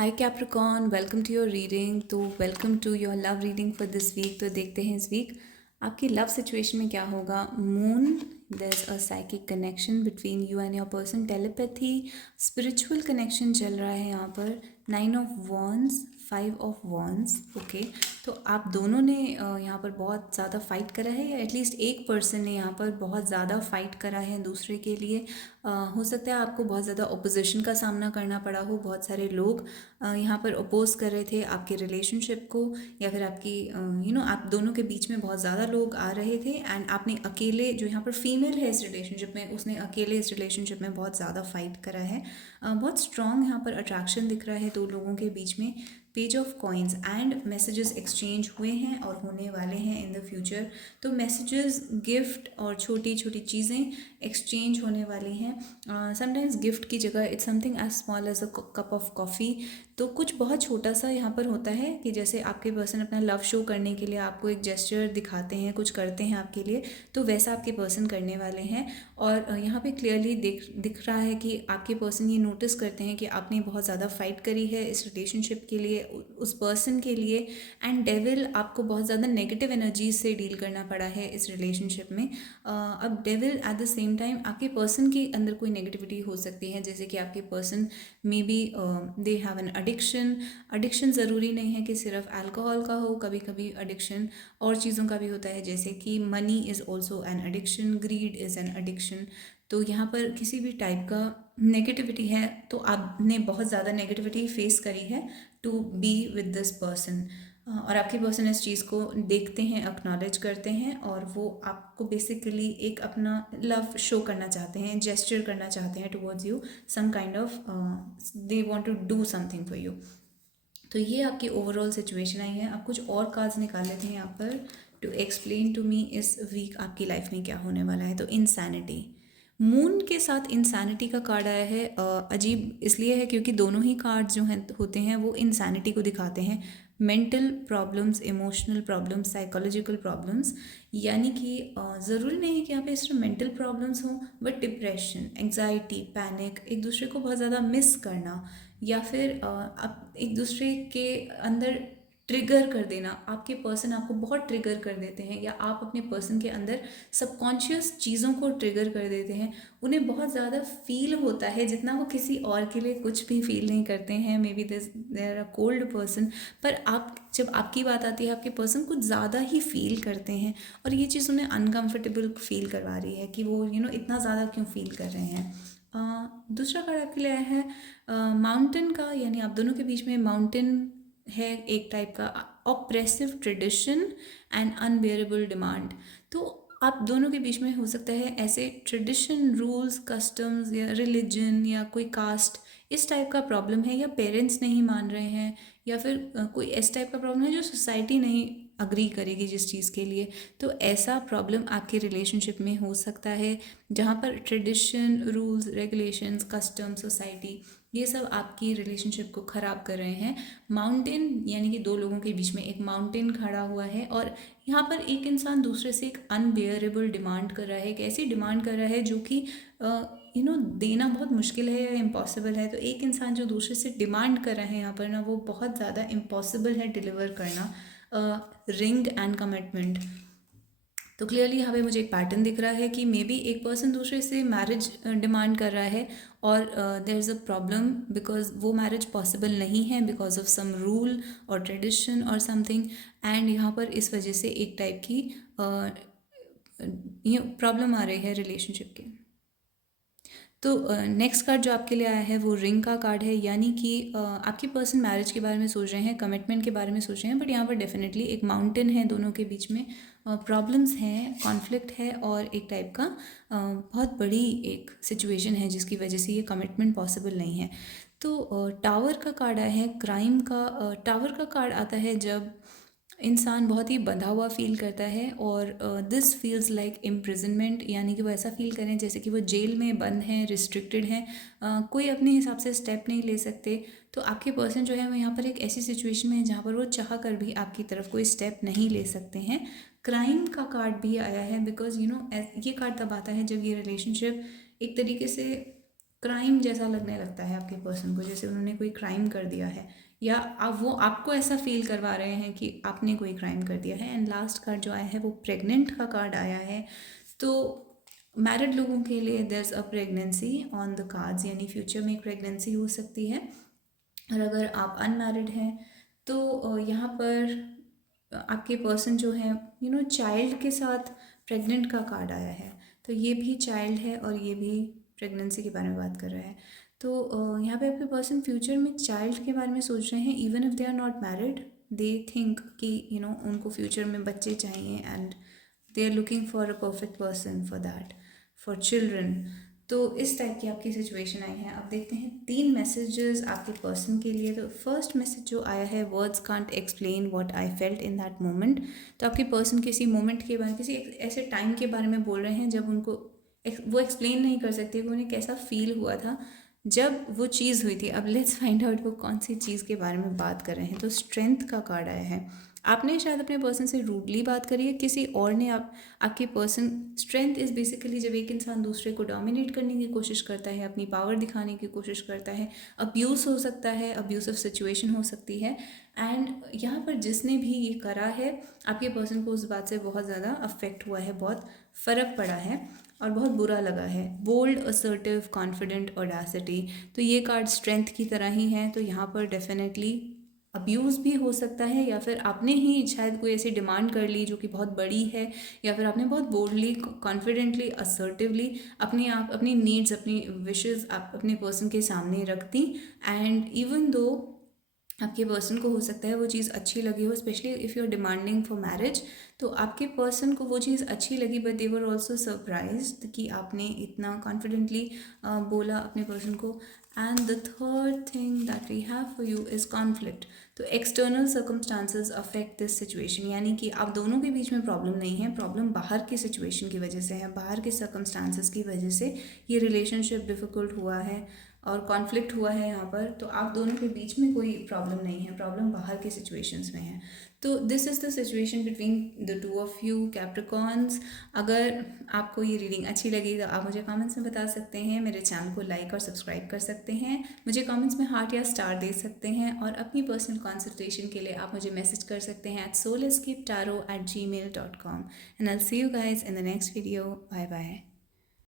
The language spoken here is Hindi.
Hi Capricorn, welcome to your reading. तो welcome to your love reading for this week. तो देखते हैं इस वीक आपकी लव सिचुएशन में क्या होगा। Moon, there is a psychic connection between you and your person, telepathy, spiritual connection चल रहा है यहाँ पर। 9 of wands, 5 of wands. Okay, तो आप दोनों ने यहाँ पर बहुत ज़्यादा फाइट करा है, या एटलीस्ट एक पर्सन ने यहाँ पर बहुत ज़्यादा फाइट करा है दूसरे के लिए। हो सकता है आपको बहुत ज़्यादा ओपोजिशन का सामना करना पड़ा हो। बहुत सारे लोग यहाँ पर अपोज कर रहे थे आपके रिलेशनशिप को, या फिर आपकी आप दोनों के बीच में बहुत ज़्यादा लोग आ रहे थे, एंड आपने अकेले, जो यहाँ पर फीमेल है इस रिलेशनशिप में, उसने अकेले इस रिलेशनशिप में बहुत ज़्यादा फाइट करा है। बहुत स्ट्रॉन्ग यहाँ पर अट्रैक्शन दिख रहा है दो लोगों के बीच में। Page of coins and messages exchange हुए हैं और होने वाले हैं इन द फ्यूचर। तो मैसेजेस, गिफ्ट और छोटी छोटी चीज़ें एक्सचेंज होने वाली हैं। समटाइम्स गिफ्ट की जगह it's something as small as a cup of coffee. तो कुछ बहुत छोटा सा यहाँ पर होता है कि जैसे आपके पर्सन अपना लव शो करने के लिए आपको एक जेस्चर दिखाते हैं, कुछ करते हैं आपके लिए, तो वैसा आपके पर्सन करने वाले हैं। और यहाँ पे क्लियरली दिख रहा है कि आपके पर्सन ये नोटिस करते हैं कि आपने बहुत ज़्यादा फाइट करी है इस रिलेशनशिप के लिए, उस पर्सन के लिए। एंड डेविल, आपको बहुत ज़्यादा नेगेटिव एनर्जीज से डील करना पड़ा है इस रिलेशनशिप में। अब devil at the same time, आपके पर्सन के अंदर कोई नेगेटिविटी हो सकती है, जैसे कि आपके person may be they have an addiction ज़रूरी नहीं है कि सिर्फ अल्कोहल का हो, कभी कभी एडिक्शन और चीज़ों का भी होता है, जैसे कि money is also an addiction, greed is an addiction. तो यहाँ पर किसी भी टाइप का नेगेटिविटी है, तो आपने बहुत ज़्यादा नेगेटिविटी फेस करी है to be with this person. और आपके पर्सन इस चीज़ को देखते हैं, एक्नॉलेज करते हैं, और वो आपको बेसिकली एक अपना लव शो करना चाहते हैं, जेस्चर करना चाहते हैं towards you, some kind of they want to do something for you. तो ये आपकी ओवरऑल सिचुएशन आई है। आप कुछ और कार्ड्स निकाल लेते हैं यहाँ पर टू एक्सप्लेन टू मी इस वीक आपकी लाइफ में क्या होने वाला है। तो इंसैनिटी, मून के साथ इंसैनिटी का कार्ड आया है। अजीब इसलिए है क्योंकि दोनों ही कार्ड जो हैं होते हैं वो इंसैनिटी को दिखाते हैं। Mental problems, emotional problems, psychological problems. यानी कि ज़रूरी नहीं है कि यहाँ पे सिर्फ मेंटल प्रॉब्लम्स हों, बट डिप्रेशन, एंग्जाइटी, पैनिक, एक दूसरे को बहुत ज़्यादा मिस करना, या फिर आप एक दूसरे के अंदर ट्रिगर कर देना। आपके पर्सन आपको बहुत ट्रिगर कर देते हैं, या आप अपने पर्सन के अंदर सबकॉन्शियस चीज़ों को ट्रिगर कर देते हैं। उन्हें बहुत ज़्यादा फील होता है जितना वो किसी और के लिए कुछ भी फील नहीं करते हैं। May be there a cold person, पर आप जब आपकी बात आती है, आपके पर्सन कुछ ज़्यादा ही फील करते हैं, और ये चीज़ उन्हें अनकम्फर्टेबल फील करवा रही है कि वो इतना ज़्यादा क्यों फील कर रहे हैं। दूसरा कार्ड आपके लिए आया है माउंटेन का, यानी आप दोनों के बीच में माउंटेन है एक टाइप का। Oppressive tradition and unbearable demand. तो आप दोनों के बीच में हो सकता है ऐसे ट्रेडिशन, रूल्स, कस्टम्स, या रिलीजन, या कोई कास्ट, इस टाइप का प्रॉब्लम है, या पेरेंट्स नहीं मान रहे हैं, या फिर कोई इस टाइप का प्रॉब्लम है जो सोसाइटी नहीं अग्री करेगी जिस चीज़ के लिए। तो ऐसा प्रॉब्लम आपके रिलेशनशिप में हो सकता है, जहाँ पर tradition, rules, regulations, custom, society, ये सब आपकी रिलेशनशिप को ख़राब कर रहे हैं। माउंटेन, यानी कि दो लोगों के बीच में एक माउंटेन खड़ा हुआ है, और यहाँ पर एक इंसान दूसरे से एक अनबियरेबल डिमांड कर रहा है, एक ऐसी डिमांड कर रहा है जो कि देना बहुत मुश्किल है या इम्पॉसिबल है। तो एक इंसान जो दूसरे से डिमांड कर रहा है यहाँ पर ना, वो बहुत ज़्यादा इम्पॉसिबल है डिलीवर करना, रिंग एंड कमिटमेंट। तो क्लियरली यहाँ पे मुझे एक पैटर्न दिख रहा है कि मे बी एक पर्सन दूसरे से मैरिज डिमांड कर रहा है, और there is a problem because वो मैरिज पॉसिबल नहीं है बिकॉज ऑफ सम रूल और ट्रेडिशन और समथिंग। एंड यहाँ पर इस वजह से एक टाइप की ये प्रॉब्लम आ रही है रिलेशनशिप की। तो नेक्स्ट कार्ड जो आपके लिए आया है वो रिंग का कार्ड है, यानी कि आपके पर्सन मैरिज के बारे में सोच रहे हैं, कमिटमेंट के बारे में सोच रहे हैं, बट यहाँ पर डेफिनेटली एक माउंटेन है दोनों के बीच में, प्रॉब्लम्स हैं, कॉन्फ्लिक्ट है, और एक टाइप का बहुत बड़ी एक सिचुएशन है जिसकी वजह से ये कमिटमेंट पॉसिबल नहीं है। तो टावर का कार्ड आया है, क्राइम का। टावर का कार्ड आता है जब इंसान बहुत ही बंधा हुआ फील करता है, और दिस फील्स लाइक इम्प्रिजनमेंट, यानी कि वो ऐसा फील करें जैसे कि वो जेल में बंद हैं, रिस्ट्रिक्टेड हैं, कोई अपने हिसाब से स्टेप नहीं ले सकते। तो आपके पर्सन जो है वो यहाँ पर एक ऐसी सिचुएशन में है जहाँ पर वो चाह कर भी आपकी तरफ कोई स्टेप नहीं ले सकते हैं। क्राइम का कार्ड भी आया है बिकॉज ये कार्ड तब आता है जब ये रिलेशनशिप एक तरीके से क्राइम जैसा लगने लगता है आपके पर्सन को, जैसे उन्होंने कोई क्राइम कर दिया है, या वो आपको ऐसा फील करवा रहे हैं कि आपने कोई क्राइम कर दिया है। एंड लास्ट कार्ड जो आया है वो प्रेग्नेंट का कार्ड आया है। तो मैरिड लोगों के लिए there a pregnancy on the cards, यानी फ्यूचर में एक प्रेगनेंसी हो सकती है। और अगर आप अनमैरिड हैं तो यहाँ पर आपके पर्सन जो है चाइल्ड के साथ प्रेग्नेंट का कार्ड आया है। तो ये भी चाइल्ड है और ये भी प्रेगनेंसी के बारे में बात कर रहा है। तो यहाँ पे आपके पर्सन फ्यूचर में चाइल्ड के बारे में सोच रहे हैं, even if they are not married, they think कि उनको फ्यूचर में बच्चे चाहिए and they are looking for a perfect person for that, for children. तो इस टाइप की आपकी सिचुएशन आई है। अब देखते हैं 3 मैसेजेस आपके पर्सन के लिए। तो फर्स्ट मैसेज जो आया है, words can't explain what I felt in that moment. तो आपके पर्सन किसी मोमेंट के बारे में, किसी ऐसे टाइम के बारे में बोल रहे हैं जब उनको वो एक्सप्लेन नहीं कर सकते कि उन्हें कैसा फील हुआ था जब वो चीज़ हुई थी। अब लेट्स फाइंड आउट वो कौन सी चीज़ के बारे में बात कर रहे हैं। तो स्ट्रेंथ का कार्ड आया है। आपने शायद अपने पर्सन से रूडली बात करी है, किसी और ने आपके पर्सन। स्ट्रेंथ इज़ बेसिकली जब एक इंसान दूसरे को डोमिनेट करने की कोशिश करता है, अपनी पावर दिखाने की कोशिश करता है। अब्यूज़ हो सकता है, अब्यूसिव सिचुएशन हो सकती है। एंड यहाँ पर जिसने भी ये करा है, आपके पर्सन को उस बात से बहुत ज़्यादा अफेक्ट हुआ है, बहुत फ़र्क पड़ा है और बहुत बुरा लगा है। Bold, assertive, confident, audacity. तो ये कार्ड स्ट्रेंथ की तरह ही है। तो यहाँ पर डेफिनेटली अब्यूज़ भी हो सकता है, या फिर आपने ही शायद कोई ऐसी डिमांड कर ली जो कि बहुत बड़ी है, या फिर आपने बहुत बोल्डली, कॉन्फिडेंटली, असर्टिवली अपनी नीड्स, अपनी विशेस आप अपने पर्सन के सामने रख दी। एंड इवन दो आपके पर्सन को हो सकता है वो चीज़ अच्छी लगी हो, specially if you are demanding for marriage, तो आपके पर्सन को वो चीज़ अच्छी लगी, but they were also surprised कि आपने इतना कॉन्फिडेंटली बोला अपने पर्सन को। And the third thing that we have for you is conflict. तो external circumstances affect this situation, यानी कि आप दोनों के बीच में प्रॉब्लम नहीं है, प्रॉब्लम बाहर की सिचुएशन की वजह से है, बाहर के सर्कमस्टांसेस की वजह से ये रिलेशनशिप डिफ़िकल्ट हुआ है और कॉन्फ्लिक्ट हुआ है यहाँ पर। तो आप दोनों के बीच में कोई प्रॉब्लम नहीं है, प्रॉब्लम बाहर के सिचुएशंस में है। तो this is the situation between the 2 of you Capricorns. अगर आपको ये रीडिंग अच्छी लगी तो आप मुझे कमेंट्स में बता सकते हैं, मेरे चैनल को लाइक और सब्सक्राइब कर सकते हैं, मुझे कमेंट्स में हार्ट या स्टार दे सकते हैं, और अपनी पर्सनल कंसल्टेशन के लिए आप मुझे मैसेज कर सकते हैं at soulescapetarot@gmail.com। and I'll see you guys in the next video. Bye bye.